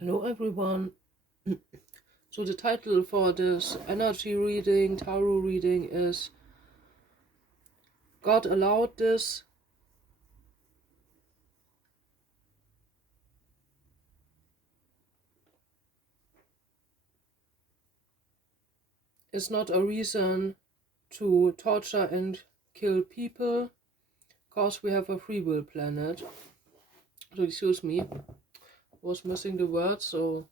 Hello everyone. So the title for this energy reading, tarot reading is God allowed this. Is not a reason to torture and kill people, because we have a free will planet. So excuse me, was missing the word, so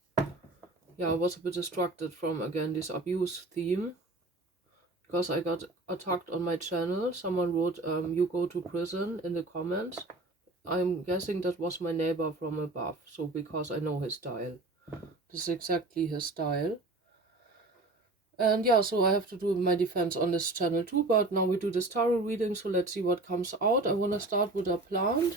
yeah, I was a bit distracted from again this abuse theme. Because I got attacked on my channel. Someone wrote, you go to prison in the comments. I'm guessing that was my neighbor from above, so because I know his style. This is exactly his style. And yeah, so I have to do my defense on this channel too, but now we do this tarot reading, so let's see what comes out. I want to start with a plant.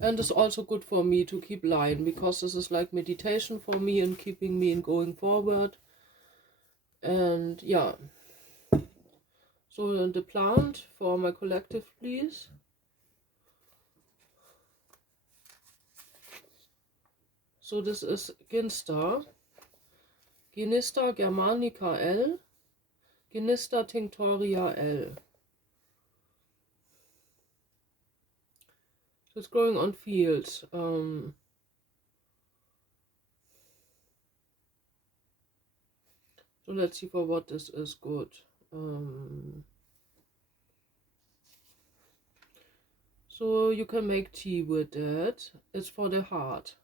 And it's also good for me to keep lying, because this is like meditation for me and keeping me in going forward. And yeah. So the plant for my collective, please. So this is Ginster. Ginista germanica L. Ginista tinctoria L. So it's growing on fields. So let's see for what this is good. So you can make tea with that. It's for the heart.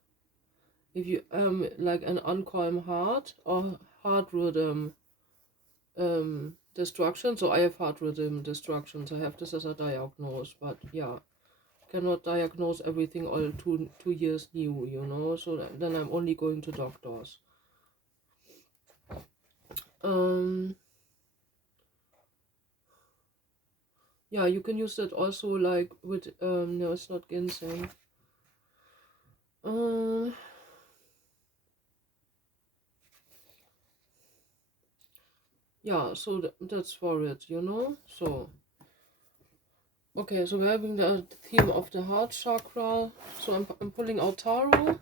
If you like an uncalm heart or heart rhythm destruction. So I have heart rhythm destructions. I have this as a diagnosis, but yeah, cannot diagnose everything all 2 years new, you know. So then I'm only going to doctors. Yeah, you can use that also like with no, it's not ginseng. Yeah, so that's for it, you know. So okay, so we're having the theme of the heart chakra. So I'm pulling out tarot.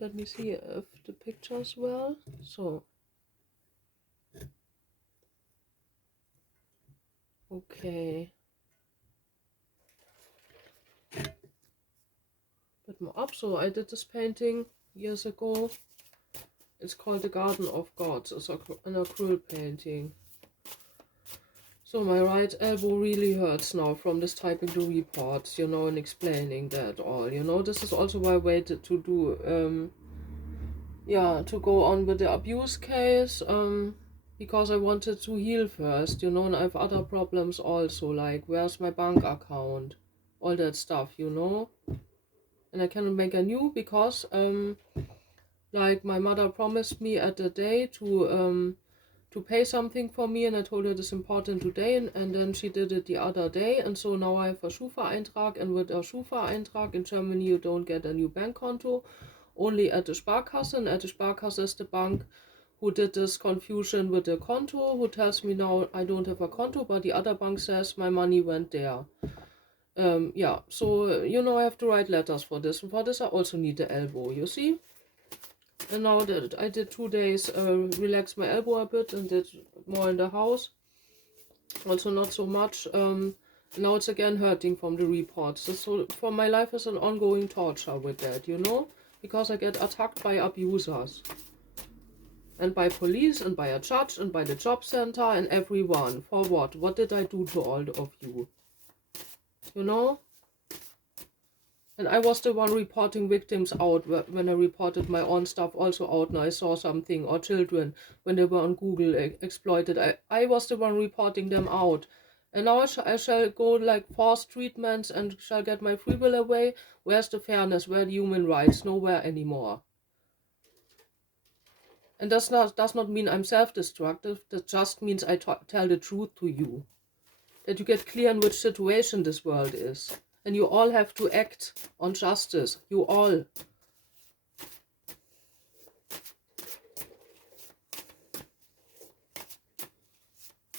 Let me see if the pictures well. So okay, bit more up. So I did this painting years ago. It's called the Garden of Gods. It's an acrylic painting. So my right elbow really hurts now from this typing the reports, you know, and explaining that all, you know. This is also why I waited to do, yeah, to go on with the abuse case, because I wanted to heal first, you know, and I have other problems also, like where's my bank account, all that stuff, you know. And I cannot make a new because, like my mother promised me at the day to pay something for me, and I told her it's important today, and then she did it the other day, and so now I have a Schufa-Eintrag, and with a Schufa-Eintrag in Germany you don't get a new bank konto, only at the Sparkasse, and at the Sparkasse is the bank who did this confusion with the konto, who tells me now I don't have a konto, but the other bank says my money went there. Yeah, so you know I have to write letters for this, and for this I also need the elbow, you see? And now that I did 2 days, relax my elbow a bit and did more in the house. Also not so much. Now it's again hurting from the reports. So for my life is an ongoing torture with that, you know? Because I get attacked by abusers. And by police and by a judge and by the job center and everyone. For what? What did I do to all of you? You know? And I was the one reporting victims out when I reported my own stuff also out and I saw something, or children when they were on Google exploited. I was the one reporting them out. And now I shall go like forced treatments and shall get my free will away. Where's the fairness? Where are the human rights? Nowhere anymore. And does not mean I'm self-destructive. That just means I tell the truth to you. That you get clear in which situation this world is. And you all have to act on justice. You all.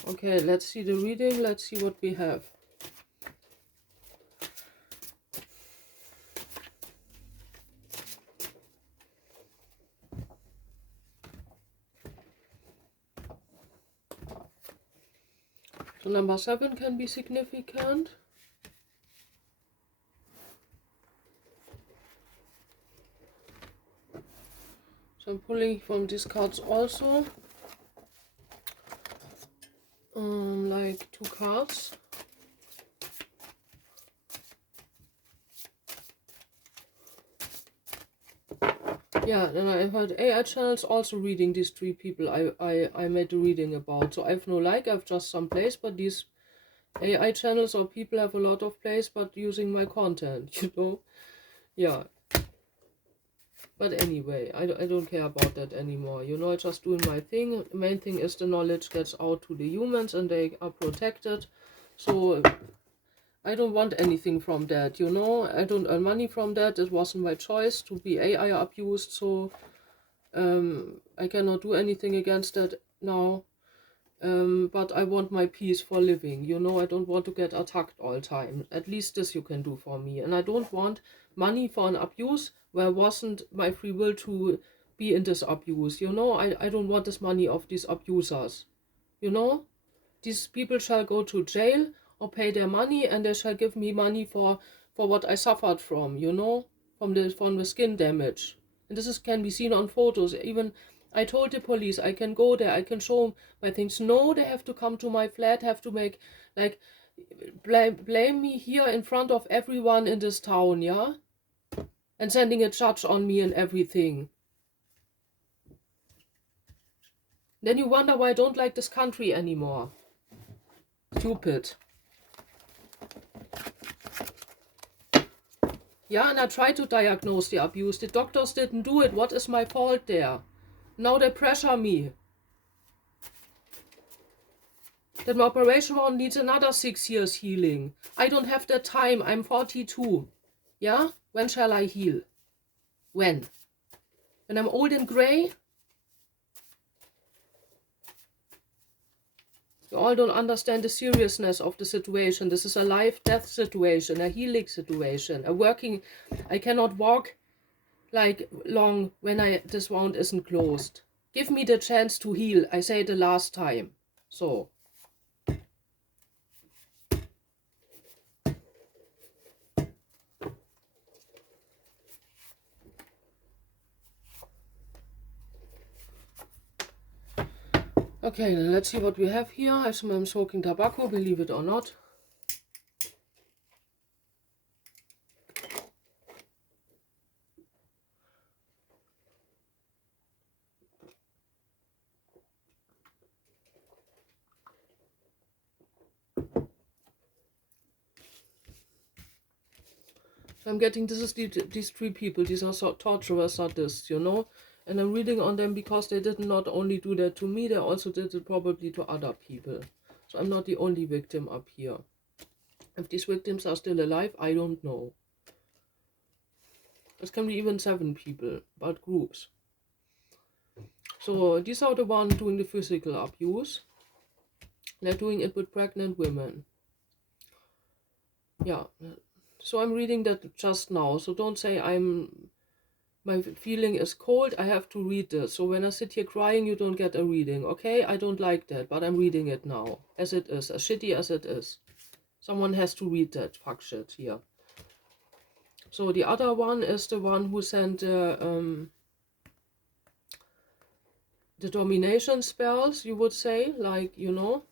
Okay, let's see the reading. Let's see what we have. So number 7 can be significant. So I'm pulling from these cards also, like 2 cards. Yeah, and I heard AI channels also reading these 3 people I made a reading about. So I have no like, I have just some place, but these AI channels or people have a lot of place, but using my content, you know? Yeah. But anyway, I don't care about that anymore. You know, I'm just doing my thing. The main thing is the knowledge gets out to the humans and they are protected. So I don't want anything from that, you know. I don't earn money from that. It wasn't my choice to be AI abused. So I cannot do anything against that now. But I want my peace for living, you know. I don't want to get attacked all the time. At least this you can do for me. And I don't want money for an abuse where wasn't my free will to be in this abuse, you know. I don't want this money of these abusers, you know. These people shall go to jail or pay their money, and they shall give me money for what I suffered from, you know, from the skin damage. And this can be seen on photos. Even I told the police I can go there, I can show my things. No, they have to come to my flat, have to make, like, blame me here in front of everyone in this town, yeah? And sending a judge on me and everything. Then you wonder why I don't like this country anymore. Stupid. Yeah, and I tried to diagnose the abuse. The doctors didn't do it. What is my fault there? Now they pressure me. That my operation round needs another 6 years healing. I don't have that time. I'm 42. Yeah? When shall I heal? When? When I'm old and grey? You all don't understand the seriousness of the situation. This is a life-death situation, a healing situation, I cannot walk like long when this wound isn't closed. Give me the chance to heal. I say it the last time. So. Okay, then let's see what we have here. I'm smoking tobacco, believe it or not. So I'm getting, this is these 3 people, these are torturers, sadists, you know. And I'm reading on them because they did not only do that to me, they also did it probably to other people. So I'm not the only victim up here. If these victims are still alive, I don't know. It can be even 7 people, but groups. So these are the ones doing the physical abuse. They're doing it with pregnant women. Yeah. So I'm reading that just now. So don't say my feeling is cold, I have to read this. So when I sit here crying, you don't get a reading, okay? I don't like that, but I'm reading it now, as it is, as shitty as it is. Someone has to read that fuck shit here. So the other one is the one who sent the domination spells, you would say, like, you know,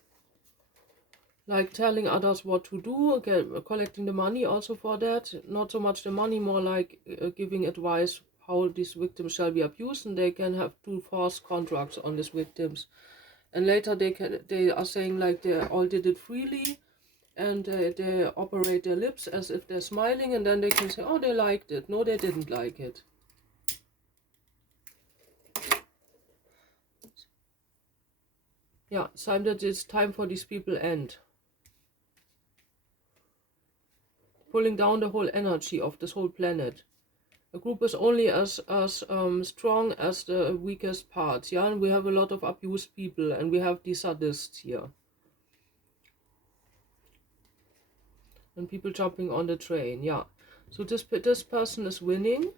like telling others what to do, collecting the money also for that. Not so much the money, more like giving advice how these victims shall be abused, and they can have to force contracts on these victims. And later they are saying like they all did it freely, and they operate their lips as if they're smiling, and then they can say, oh, they liked it. No, they didn't like it. Yeah, it's time for these people end. Pulling down the whole energy of this whole planet. A group is only as strong as the weakest parts, yeah? And we have a lot of abused people, and we have these sadists here. And people jumping on the train, yeah. So this person is winning.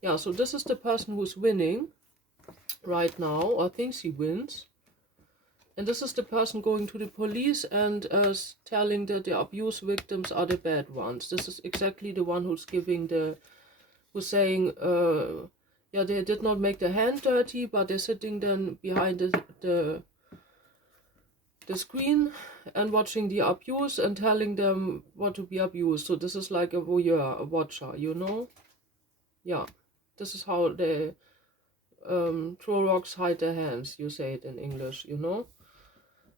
Yeah, so this is the person who's winning right now, or thinks he wins. And this is the person going to the police and telling that the abuse victims are the bad ones. This is exactly the one who's who's saying, yeah, they did not make their hand dirty, but they're sitting then behind the screen and watching the abuse and telling them what to be abused. So this is like a voyeur, a watcher, you know? Yeah, this is how the throw rocks, hide their hands, you say it in English, you know?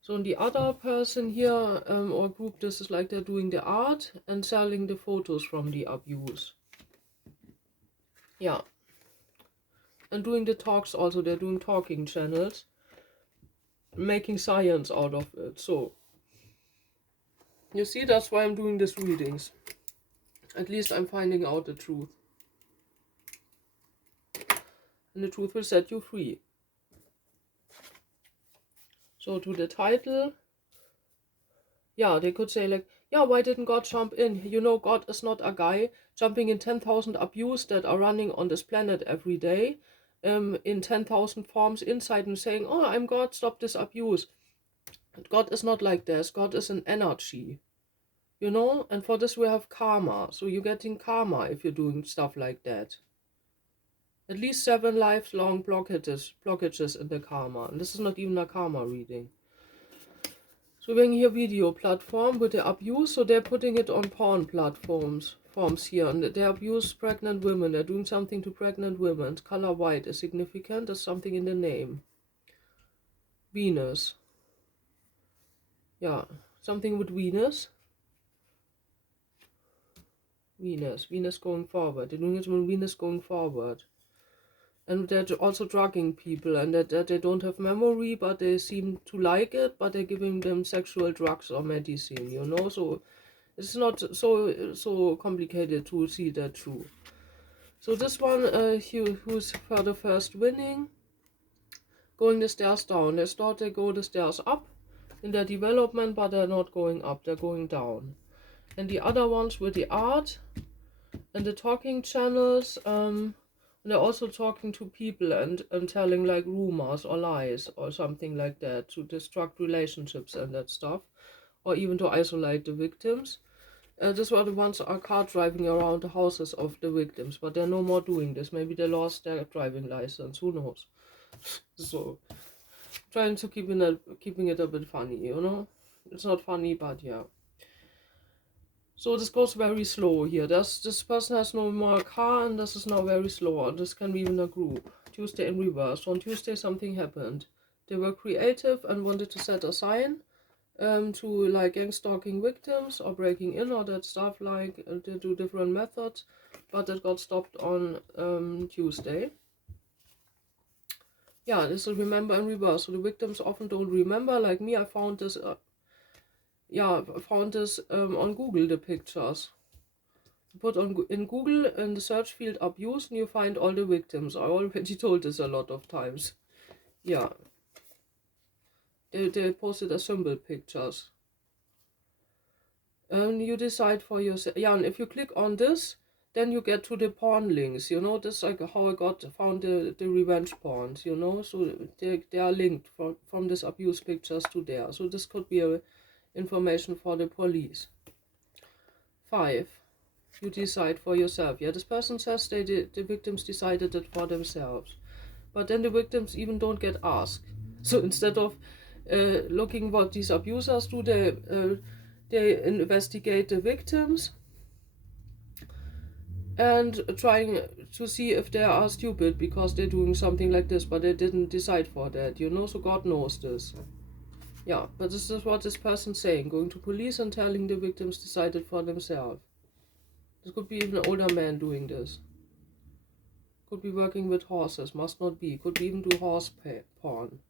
So the other person here, or group, this is like they're doing the art and selling the photos from the abuse. Yeah. And doing the talks also, they're doing talking channels, making science out of it. So, you see, that's why I'm doing these readings. At least I'm finding out the truth. And the truth will set you free. So to the title, yeah, they could say like, yeah, why didn't God jump in? You know, God is not a guy jumping in 10,000 abuse that are running on this planet every day, in 10,000 forms inside and saying, oh, I'm God, stop this abuse. God is not like this. God is an energy, you know, and for this we have karma. So you're getting karma if you're doing stuff like that. At least 7 lifelong blockages in the karma. And this is not even a karma reading. So we're here video platform with the abuse, so they're putting it on porn forms here, and they abuse pregnant women. They're doing something to pregnant women. Color white is significant. There's something in the name. Venus. Yeah, something with Venus. Venus going forward. They're doing it when Venus going forward. And they're also drugging people, and that they don't have memory, but they seem to like it, but they're giving them sexual drugs or medicine, you know? So it's not so complicated to see that through. So this one, who's for the first winning, going the stairs down. They thought they go the stairs up in their development, but they're not going up, they're going down. And the other ones with the art and the talking channels, they're also talking to people and telling like rumors or lies or something like that to destruct relationships and that stuff, or even to isolate the victims. These were the ones that are car driving around the houses of the victims, but they're no more doing this. Maybe they lost their driving license, who knows? So, trying to keeping it a bit funny, you know? It's not funny, but yeah. So this goes very slow here. This person has no more car, and this is now very slow. This can be even a group. Tuesday in reverse. So on Tuesday something happened. They were creative and wanted to set a sign to like gang stalking victims or breaking in or that stuff, like they do different methods, but that got stopped on Tuesday. Yeah, this is remember in reverse. So the victims often don't remember. Like me, I found this. On Google, the pictures. Put on in Google in the search field abuse, and you find all the victims. I already told this a lot of times. Yeah. They posted a symbol pictures. And you decide for yourself. Yeah, and if you click on this, then you get to the porn links. You know, this is like how I found the revenge porns, you know. So they are linked from this abuse pictures to there. So this could be a information for the police. 5. You decide for yourself. Yeah, this person says the victims decided it for themselves. But then the victims even don't get asked. So instead of looking what these abusers do, they investigate the victims and trying to see if they are stupid because they're doing something like this, but they didn't decide for that, you know, so God knows this. Yeah, but this is what this person's saying, going to police and telling the victims decided for themselves. This could be even an older man doing this. Could be working with horses, must not be. Could be even do horse porn.